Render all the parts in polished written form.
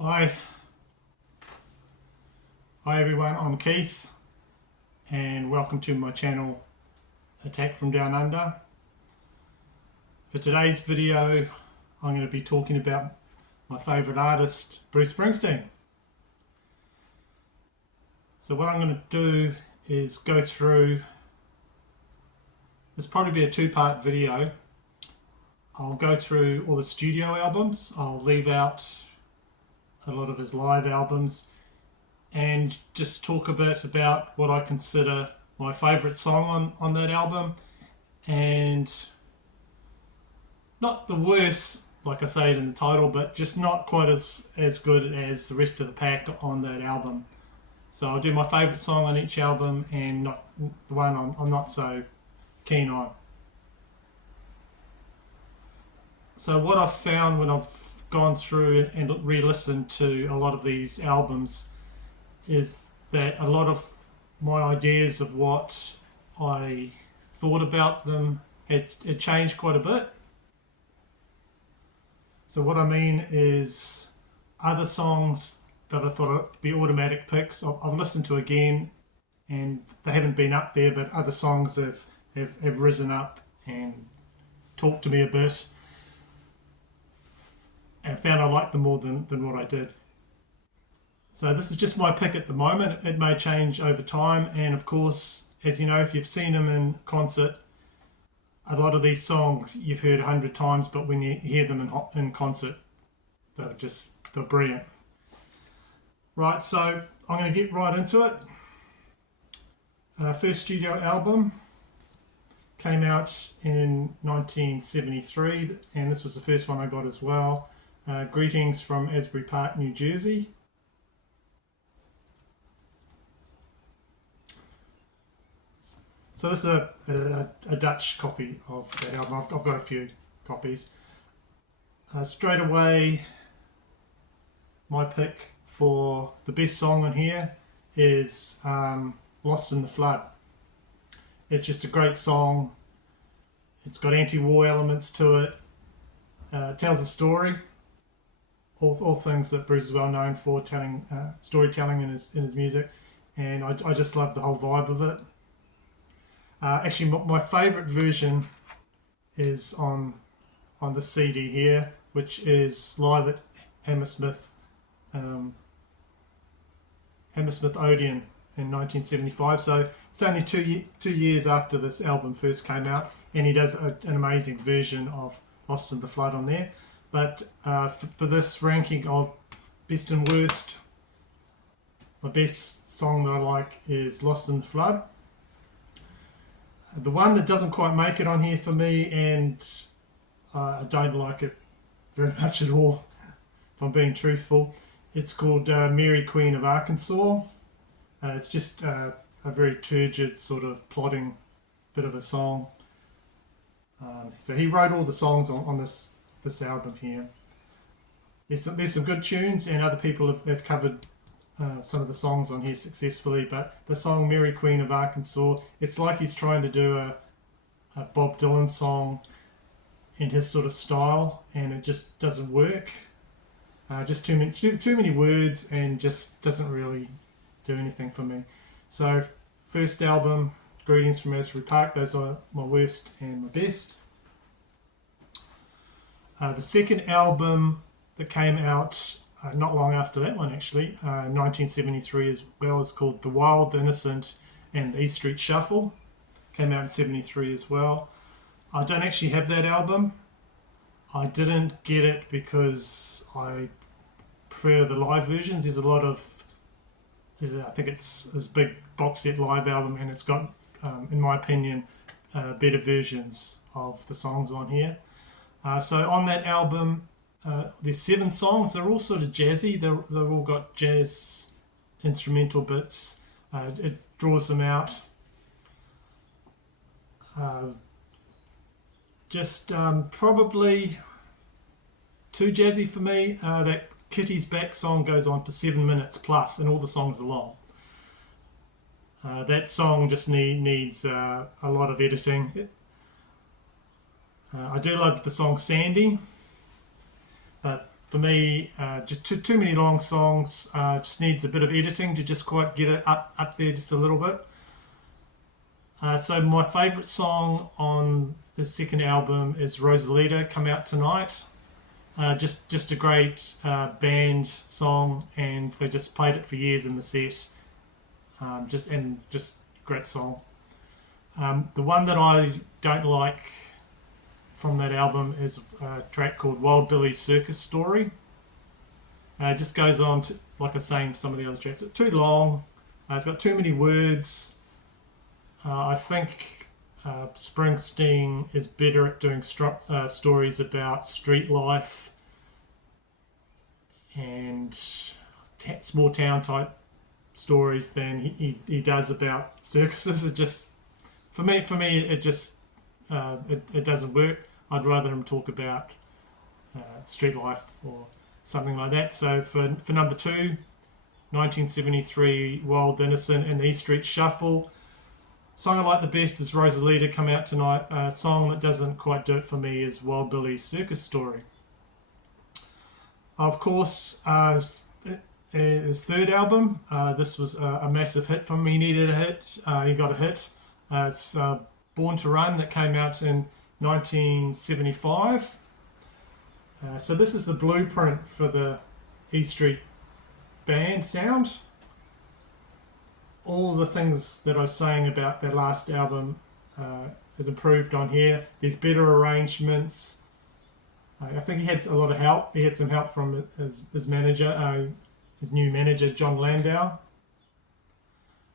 Hi, hi everyone, I'm Keith and welcome to my channel Attack from Down Under. For today's video I'm going to be talking about my favourite artist, Bruce Springsteen. So what I'm going to do is go through, this will probably be a two-part video. I'll go through all the studio albums, I'll leave out a lot of his live albums, and just talk a bit about what I consider my favourite song on that album, and not the worst, like I say it in the title, but just not quite as good as the rest of the pack on that album. So I'll do my favourite song on each album and not the one I'm not so keen on. So what I've found when I've gone through and re-listened to a lot of these albums is that a lot of my ideas of what I thought about them had changed quite a bit. So what I mean is other songs that I thought would be automatic picks, I've listened to again and they haven't been up there, but other songs have risen up and talked to me a bit, and I found I liked them more than what I did. So this is just my pick at the moment. It may change over time, and of course, as you know, if you've seen him in concert, a lot of these songs you've heard 100 times, but when you hear them in concert, they're brilliant. Right, so I'm going to get right into it. First studio album came out in 1973, and this was the first one I got as well. Greetings from Asbury Park, New Jersey. So this is a Dutch copy of that album. I've got a few copies. Straight away, my pick for the best song on here is Lost in the Flood. It's just a great song. It's got anti-war elements to it. It tells a story. All things that Bruce is well known for, telling storytelling in his music, and I just love the whole vibe of it. Actually, my favourite version is on the CD here, which is live at Hammersmith Odeon in 1975. So it's only two years after this album first came out, and he does an amazing version of Lost in the Flood on there. But for this ranking of best and worst, my best song that I like is Lost in the Flood. The one that doesn't quite make it on here for me, and I don't like it very much at all, if I'm being truthful, it's called Mary Queen of Arkansas. It's just a very turgid sort of plodding bit of a song. So he wrote all the songs on this album here. There's some good tunes, and other people have covered some of the songs on here successfully, but the song Mary Queen of Arkansas, it's like he's trying to do a Bob Dylan song in his sort of style, and it just doesn't work. Just too many words, and just doesn't really do anything for me. So first album, Greetings from Asbury Park, those are my worst and my best. The second album that came out not long after that one, actually, 1973 as well, is called The Wild, the Innocent and the East Street Shuffle. Came out in 73 as well. I don't actually have that album. I didn't get it because I prefer the live versions. There's a lot of, I think it's this big box set live album, and it's got, in my opinion, better versions of the songs on here. So on that album, there's 7 songs. They're all sort of jazzy. They've all got jazz instrumental bits. It draws them out. Probably too jazzy for me. That Kitty's Back song goes on for 7 minutes plus, and all the songs are long. That song just needs a lot of editing. I do love the song Sandy. for me, just too many long songs. Just needs a bit of editing to just quite get it up there just a little bit. So my favourite song on the second album is Rosalita, Come Out Tonight. Just a great band song, and they just played it for years in the set. Just great song. The one that I don't like from that album is a track called Wild Billy's Circus Story. It just goes on to, like I was saying, some of the other tracks. It's too long. It's got too many words. I think Springsteen is better at doing stories about street life and small town type stories than he does about circuses. It just for me it just it doesn't work. I'd rather him talk about street life or something like that. So for number 2, 1973, Wild Innocent and the East Street Shuffle. Song I like the best is Rosalita, Come Out Tonight. A song that doesn't quite do it for me is Wild Billy's Circus Story. Of course, his third album, this was a massive hit for him. He needed a hit. He got a hit. It's Born to Run that came out in 1975. So this is the blueprint for the E Street Band sound. All the things that I was saying about their last album is improved on here. There's better arrangements. I think he had a lot of help. He had some help from his manager, his new manager, John Landau.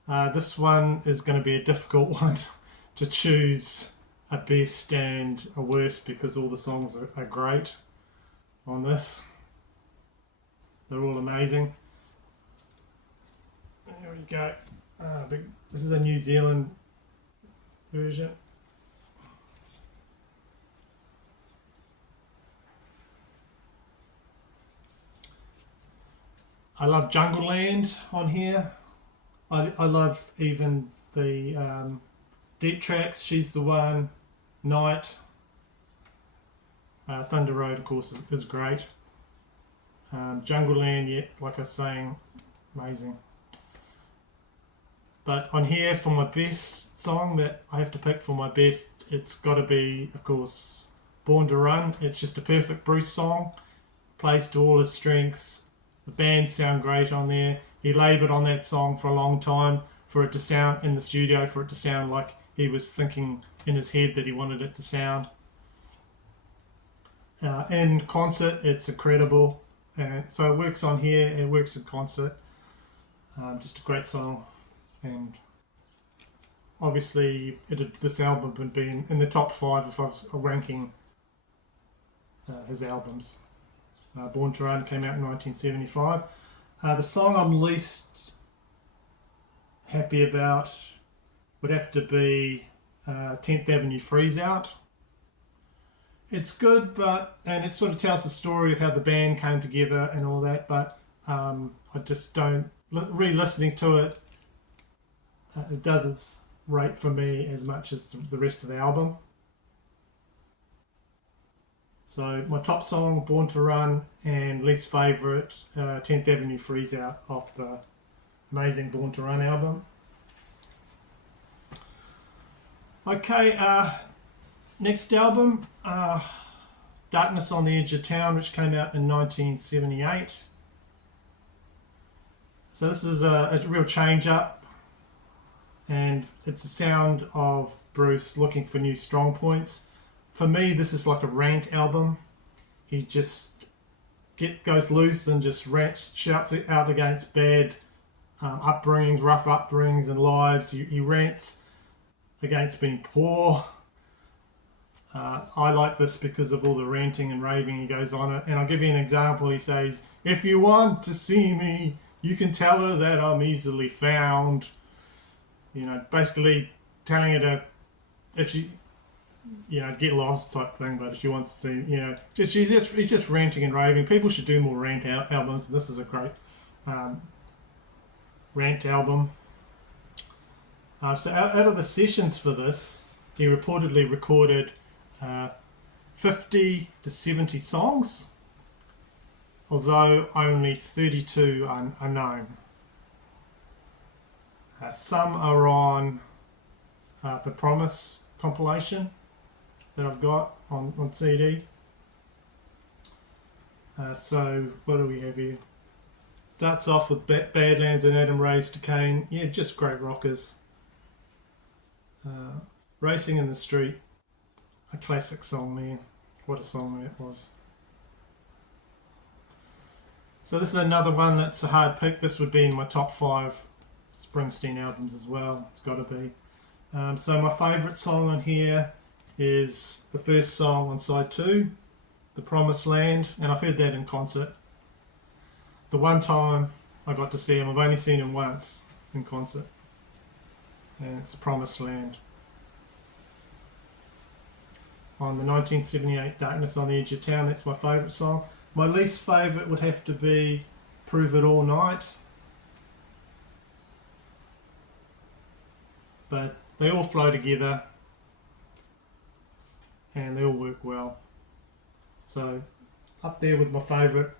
This one is going to be a difficult one to choose a best and a worst because all the songs are great on this. They're all amazing. There we go. This is a New Zealand version. I love Jungle Land on here. I love even the deep tracks, She's the One, Night. Thunder Road, of course, is great. Jungle Land, yeah, like I was saying, amazing. But on here, for my best song that I have to pick for my best, it's got to be, of course, Born to Run. It's just a perfect Bruce song. Plays to all his strengths. The band sound great on there. He laboured on that song for a long time for it to sound in the studio, for it to sound like he was thinking in his head that he wanted it to sound. In concert, it's incredible. So it works on here, it works in concert. Just a great song. And obviously this album would be in the top 5 if I was ranking his albums. Born to Run came out in 1975. The song I'm least happy about would have to be 10th Avenue Freeze Out. It's good, and it sort of tells the story of how the band came together and all that, but I just don't, re-listening to it, it doesn't rate for me as much as the rest of the album. So my top song, Born to Run, and least favourite, 10th Avenue Freeze Out off the amazing Born to Run album. Okay, next album, Darkness on the Edge of Town, which came out in 1978. So this is a real change up. And it's the sound of Bruce looking for new strong points. For me, this is like a rant album. He just goes loose and just shouts it out against bad upbringings, rough upbringings and lives. He rants against being poor. I like this because of all the ranting and raving he goes on it. And I'll give you an example. He says, "If you want to see me, you can tell her that I'm easily found." You know, basically telling her to, if she, get lost type thing. But if she wants to see, he's just ranting and raving. People should do more rant albums. And this is a great rant album. So out of the sessions for this, he reportedly recorded 50 to 70 songs. although only 32 are known. Some are on the Promise compilation that I've got on CD. So what do we have here? Starts off with Badlands and Adam Ray's Decane. Yeah, just great rockers. Racing in the Street, a classic song, man. What a song that was. So this is another one that's a hard pick. This would be in my top 5 Springsteen albums as well. It's got to be. So my favourite song on here is the first song on side 2, The Promised Land, and I've heard that in concert. The one time I got to see him, I've only seen him once in concert, and it's The Promised Land. On the 1978 Darkness on the Edge of Town, that's my favourite song. My least favourite would have to be Prove It All Night. But they all flow together and they all work well. So up there with my favourite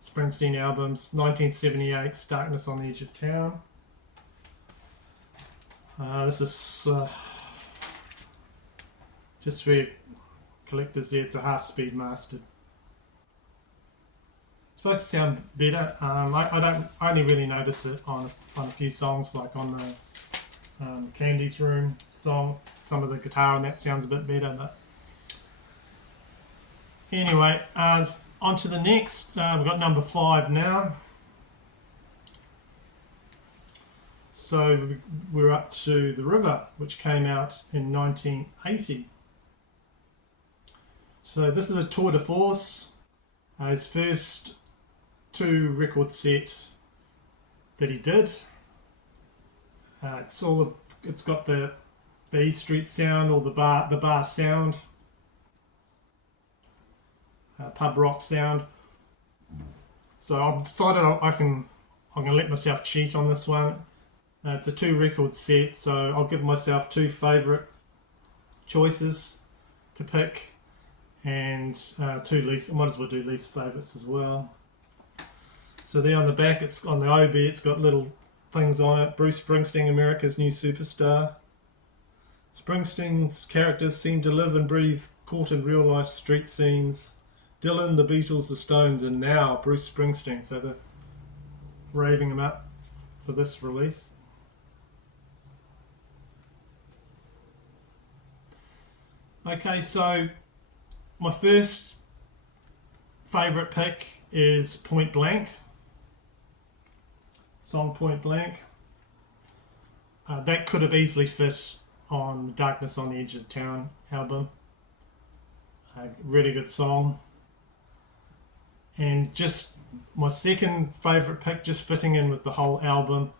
Springsteen albums, 1978's Darkness on the Edge of Town. This is just for collectors there, it's a half-speed mastered. It's supposed to sound better. I only really notice it on a few songs, like on the Candy's Room song. Some of the guitar on that sounds a bit better, but anyway, on to the next. We've got number 5 now. So we're up to The River, which came out in 1980. So this is a tour de force. His first 2 record set that he did. It's got the E Street sound, or the bar sound, pub rock sound. So I've decided I'm gonna let myself cheat on this one. It's a 2 record set, so I'll give myself 2 favourite choices to pick, and 2 least. I might as well do least favourites as well. So there on the back, it's on the OB. It's got little things on it. Bruce Springsteen, America's new superstar. Springsteen's characters seem to live and breathe, caught in real life street scenes. Dylan, the Beatles, the Stones, and now Bruce Springsteen. So they're raving him up for this release. Okay, so my first favourite pick is Point Blank. Song Point Blank. That could have easily fit on the Darkness on the Edge of Town album. Really good song. And just my second favourite pick, just fitting in with the whole album,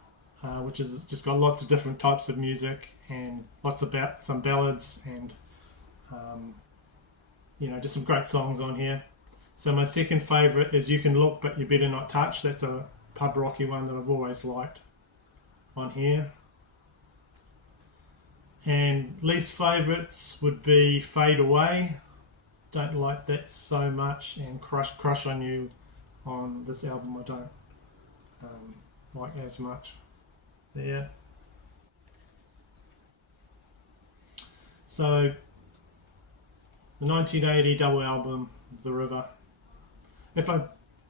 which is just got lots of different types of music and lots of some ballads and just some great songs on here. So my second favourite is You Can Look But You Better Not Touch. That's a pub rocky one that I've always liked on here. And least favourites would be Fade Away. Don't like that so much, and Crush on You on this album I don't like as much. There. So the 1980 double album, The River. If I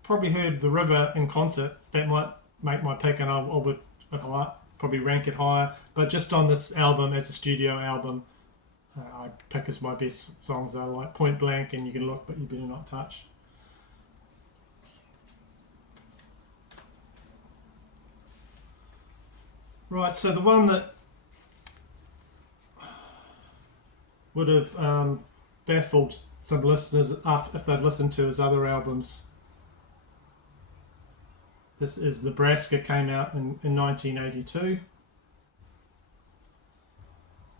probably heard The River in concert, that might make my pick, and I would probably rank it higher. But just on this album, as a studio album, I pick as my best songs. I like Point Blank and You Can Look But You Better Not Touch. Right, so the one that would have baffled some listeners if they'd listened to his other albums. This is Nebraska, came out in 1982.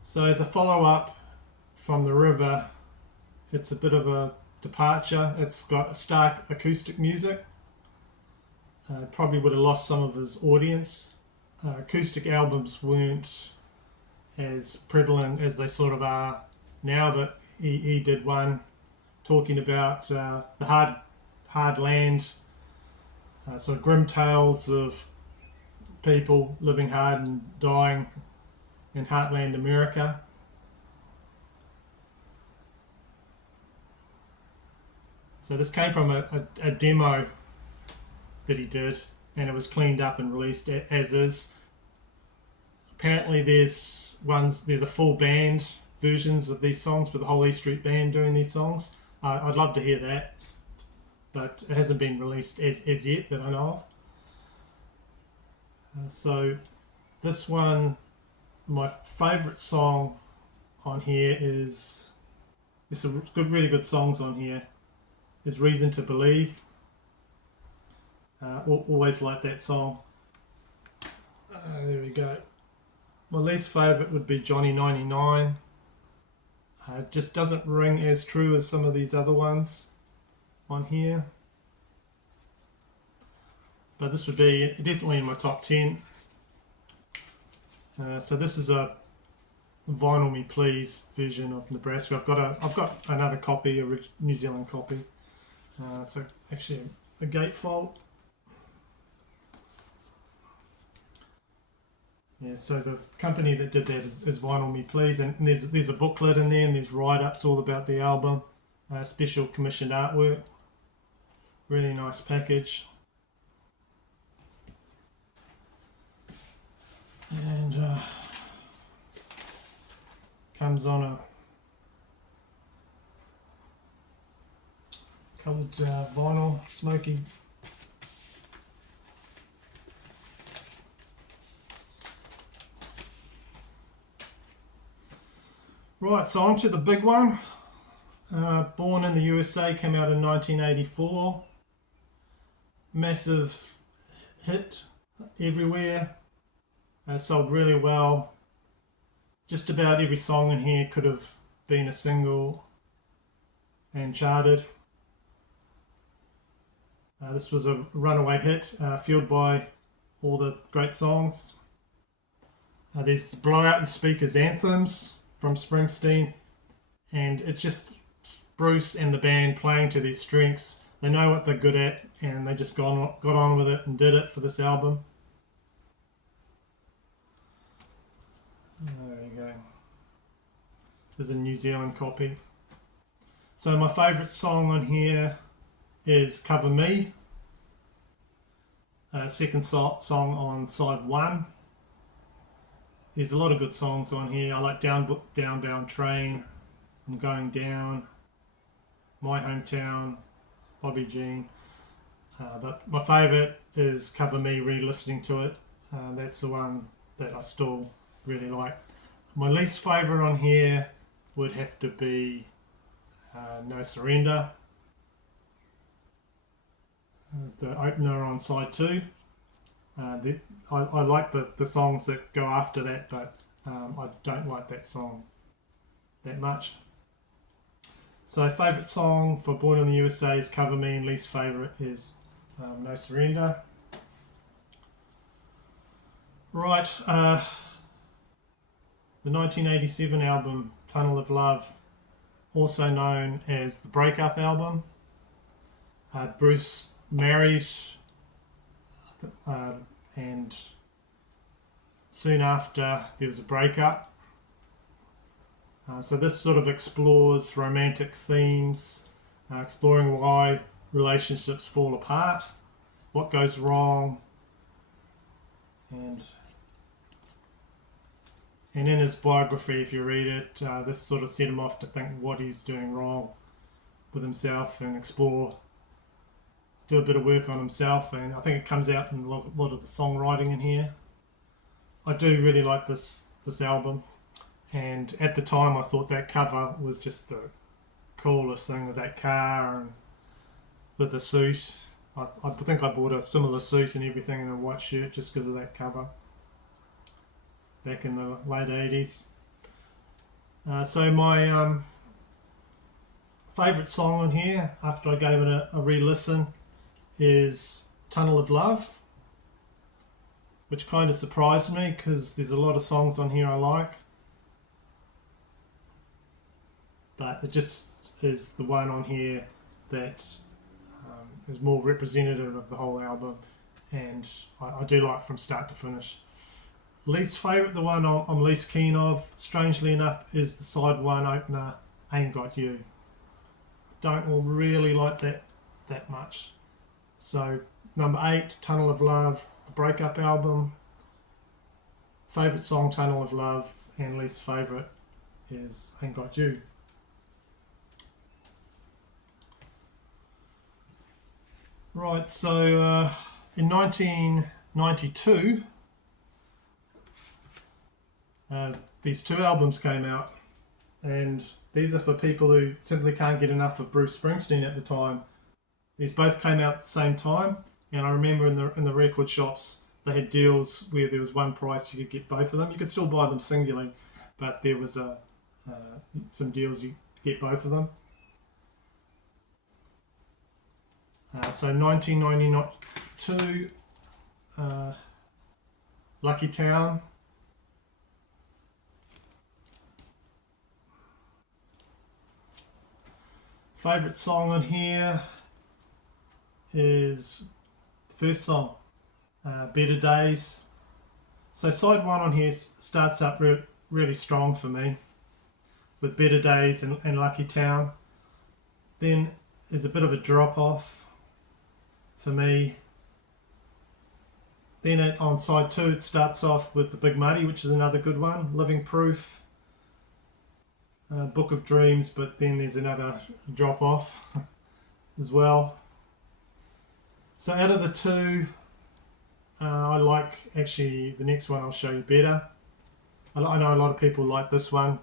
So as a follow-up from The River, it's a bit of a departure. It's got stark acoustic music. Probably would have lost some of his audience. Acoustic albums weren't as prevalent as they sort of are now, but he did one talking about the hard land sort of grim tales of people living hard and dying in heartland America. So this came from a demo that he did, and it was cleaned up and released as is. Apparently there's a full band versions of these songs with the whole E Street Band doing these songs. I'd love to hear that, but it hasn't been released as yet that I know of. So this one, my favourite song on here is, there's some really good songs on here, is Reason to Believe. Always like that song. There we go. My least favourite would be Johnny 99. It just doesn't ring as true as some of these other ones on here. But this would be definitely in my top 10. So this is a Vinyl Me Please version of Nebraska. I've got another copy, a New Zealand copy. So actually a gatefold. Yeah, so the company that did that is Vinyl Me Please, and there's a booklet in there, and there's write-ups all about the album, special commissioned artwork, really nice package. And comes on a coloured vinyl, smoky. Right, so on to the big one. Born in the USA, came out in 1984. Massive hit everywhere. Sold really well. Just about every song in here could have been a single and charted. This was a runaway hit, fueled by all the great songs. There's Blow Out Your Speakers anthems from Springsteen, and it's just Bruce and the band playing to their strengths. They know what they're good at, and they just got on with it and did it for this album. There you go. There's a New Zealand copy. So my favourite song on here is Cover Me, second song on side 1. There's a lot of good songs on here. I like Down Bound Train, I'm Going Down, My Hometown, Bobby Jean. But my favourite is Cover Me, re-listening to it. That's the one that I still really like. My least favourite on here would have to be No Surrender, the opener on side 2. I like the songs that go after that, but I don't like that song that much. So favourite song for Born in the USA is Cover Me, and least favourite is No Surrender. Right, the 1987 album Tunnel of Love, also known as the breakup album. Bruce married, and soon after there was a breakup. So this sort of explores romantic themes, exploring why relationships fall apart, what goes wrong, and in his biography, if you read it, this sort of set him off to think what he's doing wrong with himself and do a bit of work on himself, and I think it comes out in a lot of the songwriting in here. I do really like this album, and at the time I thought that cover was just the coolest thing, with that car and with the suit. I think I bought a similar suit and everything and a white shirt just because of that cover back in the late 80s. So my favourite song on here, after I gave it a re-listen, is Tunnel of Love, which kind of surprised me because there's a lot of songs on here I like, but it just is the one on here that is more representative of the whole album, and I do like from start to finish. Least favourite, the one I'm least keen of, strangely enough, is the side one opener, Ain't Got You. Don't really like that much. So number 8, Tunnel of Love, the breakup album. Favourite song, Tunnel of Love, and least favourite is Ain't Got You. Right, so in 1992, these two albums came out, and these are for people who simply can't get enough of Bruce Springsteen at the time. These both came out at the same time, and I remember in the record shops they had deals where there was one price you could get both of them. You could still buy them singly, but there was some deals you get both of them. So 1992, Lucky Town. Favourite song on here is the first song, Better Days. So side one on here starts up really strong for me with Better Days and Lucky Town. Then there's a bit of a drop off for me. Then on side two it starts off with The Big Muddy, which is another good one, Living Proof, Book of Dreams, but then there's another drop off as well. So out of the two, I like actually the next one I'll show you better. I know a lot of people like this one,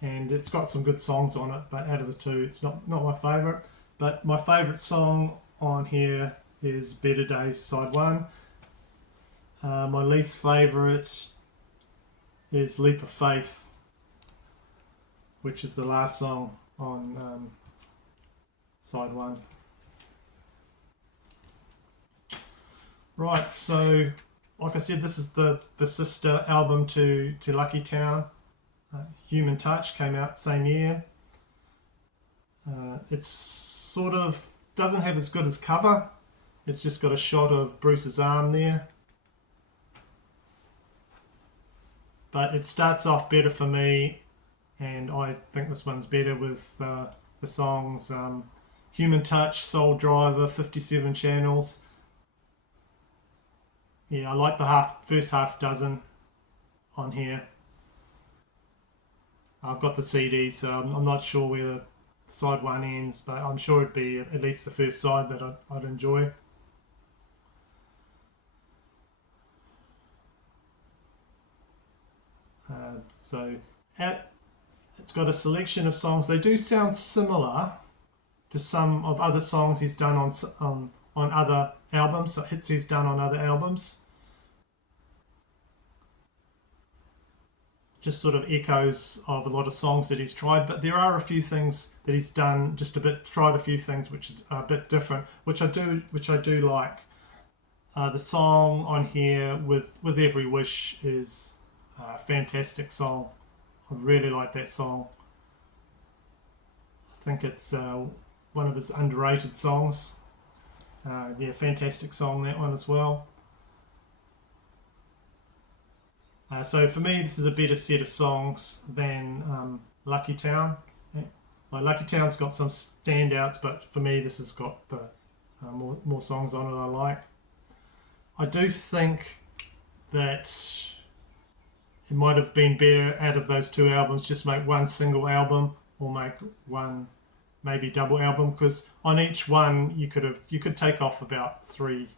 and it's got some good songs on it, but out of the two it's not my favourite. But my favourite song on here is Better Days side one. My least favourite is Leap of Faith, which is the last song on side one. Right, so like I said, this is the sister album to Lucky Town. Human Touch came out same year. It's sort of doesn't have as good as cover. It's just got a shot of Bruce's arm there. But it starts off better for me, and I think this one's better with the songs Human Touch, Soul Driver, 57 Channels. Yeah, I like the first half dozen on here. I've got the CD, so I'm not sure where side one ends, but I'm sure it'd be at least the first side that I'd enjoy. It's got a selection of songs. They do sound similar to some of other songs he's done on other albums, so hits he's done on other albums. Just sort of echoes of a lot of songs that he's tried, but there are a few things that he's done tried a few things which is a bit different, which I do like. The song on here with Every Wish is a fantastic song. I really like that song. I think it's one of his underrated songs. Yeah, fantastic song, that one as well. So for me, this is a better set of songs than Lucky Town. Like Lucky Town's got some standouts, but for me, this has got the more songs on it I like. I do think that it might have been better out of those two albums just make one single album or make one maybe double album, because on each one you could take off about three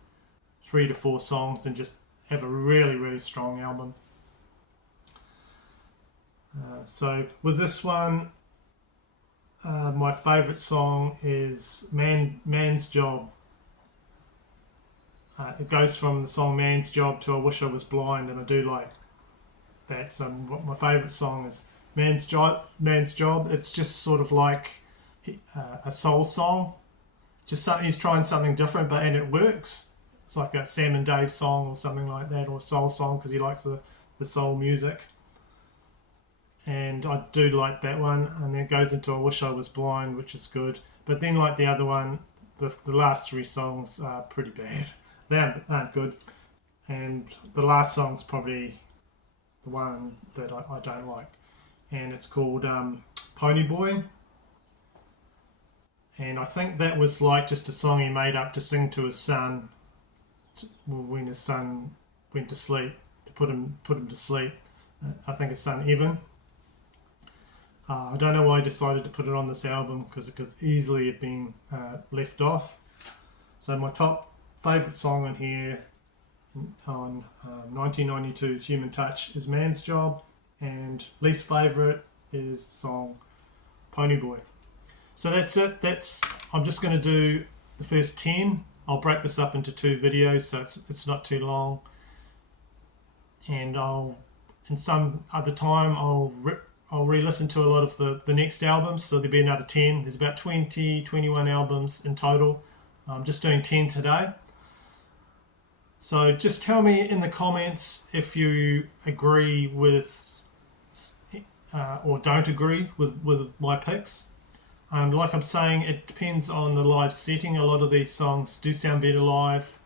to four songs and just have a really, really strong album. So with this one, my favourite song is Man's Job. It goes from the song Man's Job to I Wish I Was Blind, and I do like that. So my favourite song is Man's Job. It's just sort of like a soul song. Just something, he's trying something different, and it works. It's like a Sam and Dave song or something like that, or a soul song, because he likes the soul music. And I do like that one, and then it goes into I Wish I Was Blind, which is good. But then like the other one, the last three songs are pretty bad. They aren't good. And the last song's probably the one that I don't like. And it's called Pony Boy. And I think that was like just a song he made up to sing to his son when his son went to sleep, to put him to sleep. I think his son Evan. I don't know why I decided to put it on this album, because it could easily have been left off. So my top favourite song on here on 1992's Human Touch is Man's Job, and least favourite is the song Pony Boy. So that's it. I'm just going to do the first 10. I'll break this up into 2 videos so it's not too long, and in some other time I'll re-listen to a lot of the next albums, so there'll be another 10. There's about 21 albums in total. I'm just doing 10 today. So just tell me in the comments if you agree with or don't agree with my picks. Like I'm saying, it depends on the live setting. A lot of these songs do sound better live.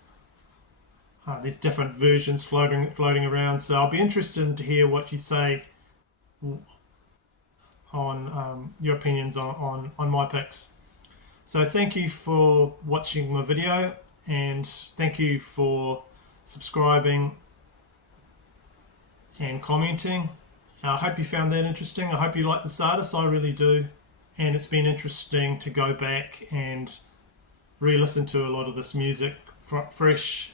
There's different versions floating around, so I'll be interested to hear what you say on your opinions on my picks. So thank you for watching my video, and thank you for subscribing and commenting. I hope you found that interesting. I hope you like this artist. I really do. And it's been interesting to go back and re-listen to a lot of this music fresh,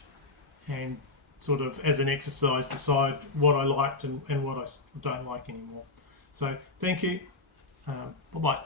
and sort of as an exercise decide what I liked and what I don't like anymore. So thank you. Bye-bye.